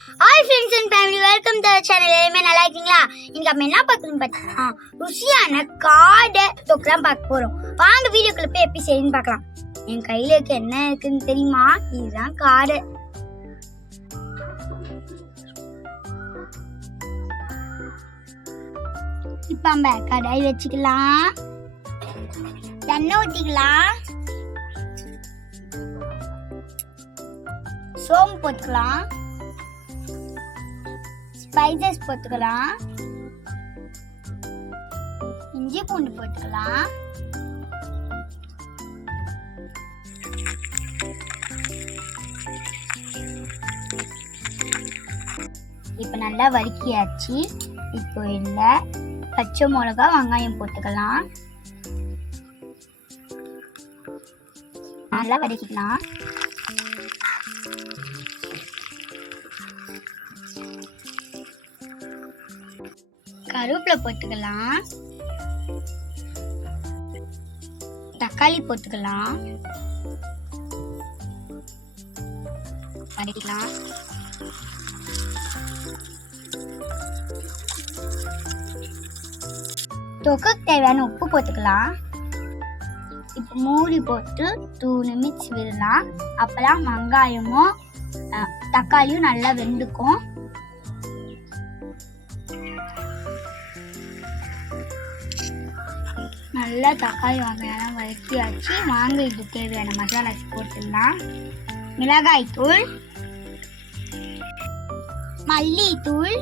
Hi friends and family, welcome to the channel. எல்லாமே நல்லா இருக்கீங்களா? இன்னைக்கு நம்ம என்ன பார்க்கணும்னு பார்த்தீங்கன்னா ருசியான காடை தொக்குலாம் பார்க்க போறோம். வாங்க வீடியோக்குள்ள போய் எப்படி செய்யணும்னு பார்க்கலாம். என் கையில இருக்க என்ன இருக்குன்னு தெரியுமா? இதுதான் காடை. இப்போ நம்ம கடாய் வச்சுக்கலாம், எண்ணெய் ஊற்றிக்கலாம், சோம்பு போட்டுக்கலாம், ஸ்பைசஸ் போட்டுக்கலாம், இஞ்சி பூண்டு போட்டுக்கலாம், இப்போ நல்லா வதக்கியாச்சு. இப்போ இல்லை பச்சை மிளகா வெங்காயம் போட்டுக்கலாம், நல்லா வதக்கிக்கலாம். கருவேப்பிலை போட்டுக்கலாம், தக்காளி போட்டுக்கலாம், வதக்கிக்கலாம். தொக்குக்கு தேவையான உப்பு போட்டுக்கலாம். இப்போ மூடி போட்டு 2 நிமிஷம் விடலாம். அப்பதான் வெங்காயமும் தக்காளியும் நல்லா வெந்துக்கும். நல்லா தக்காளி வெங்காயம் வதக்கியாச்சு. வாங்க இது தேவையான மசாலா போட்டுடலாம். மிளகாய் தூள், மல்லித்தூள்,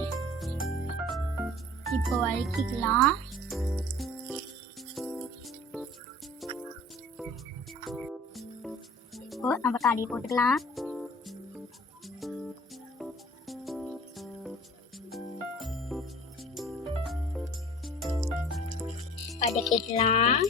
இப்போ வதக்கிக்கலாம். இப்போ நம்ம காடி போட்டுக்கலாம். வதக்கிக்கலாம்.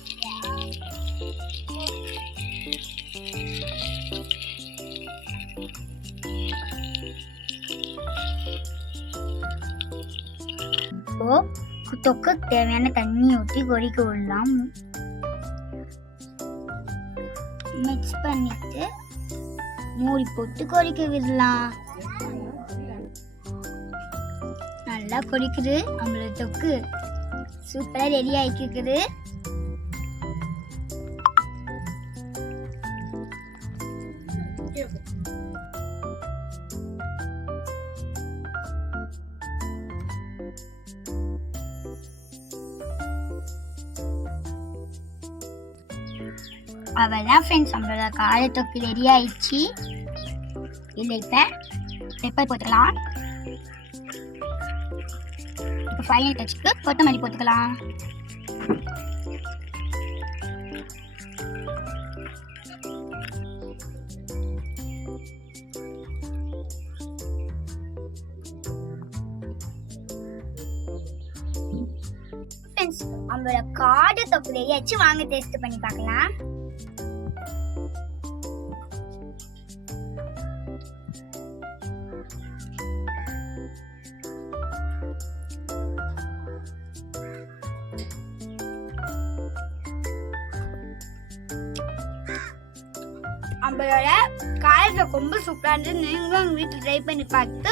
இப்போ தொக்கு தேவையான தண்ணி ஊற்றி கொதிக்க விடலாம். மிக்ஸ் பண்ணிட்டு மூடி போட்டு கொதிக்க விடலாம். நல்லா கொதிக்குது. நம்மளோட தொக்கு சூப்பரா ரெடி ஆயிக்குது. அவ்வளோதான் ஃப்ரெண்ட்ஸ், நம்மளோட காடை தொக்கு ரெடி ஆயிடுச்சு. இல்லை இப்போ பெப்பர் போட்டுக்கலாம். இப்போ ஃபைனல் டச்சுக்கு கொத்தமல்லி போட்டுக்கலாம். ஃப்ரெண்ட்ஸ், நம்மளோட காடை தொக்கு ரெடி ஆயிடுச்சு. வாங்க டேஸ்ட் பண்ணி பார்க்கலாம். நம்மளோட காடை ரொம்ப சூப்பராக இருந்துச்சு. நீங்களும் உங்கள் வீட்டில் ட்ரை பண்ணி பார்த்து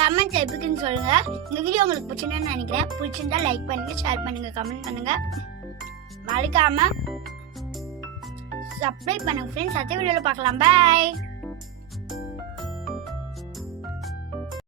கமெண்ட்ஸ் எப்படின்னு சொல்லுங்க. இந்த வீடியோ உங்களுக்கு பிடிச்சிருந்தேன்னு நினைக்கிறேன். பிடிச்சிருந்தா லைக் பண்ணுங்க, ஷேர் பண்ணுங்க, கமெண்ட் பண்ணுங்க. மறக்காம சப்ஸ்கிரைப் பண்ணுங்க ஃப்ரெண்ட்ஸ். அடுத்த வீடியோவில் பார்க்கலாம். பாய்.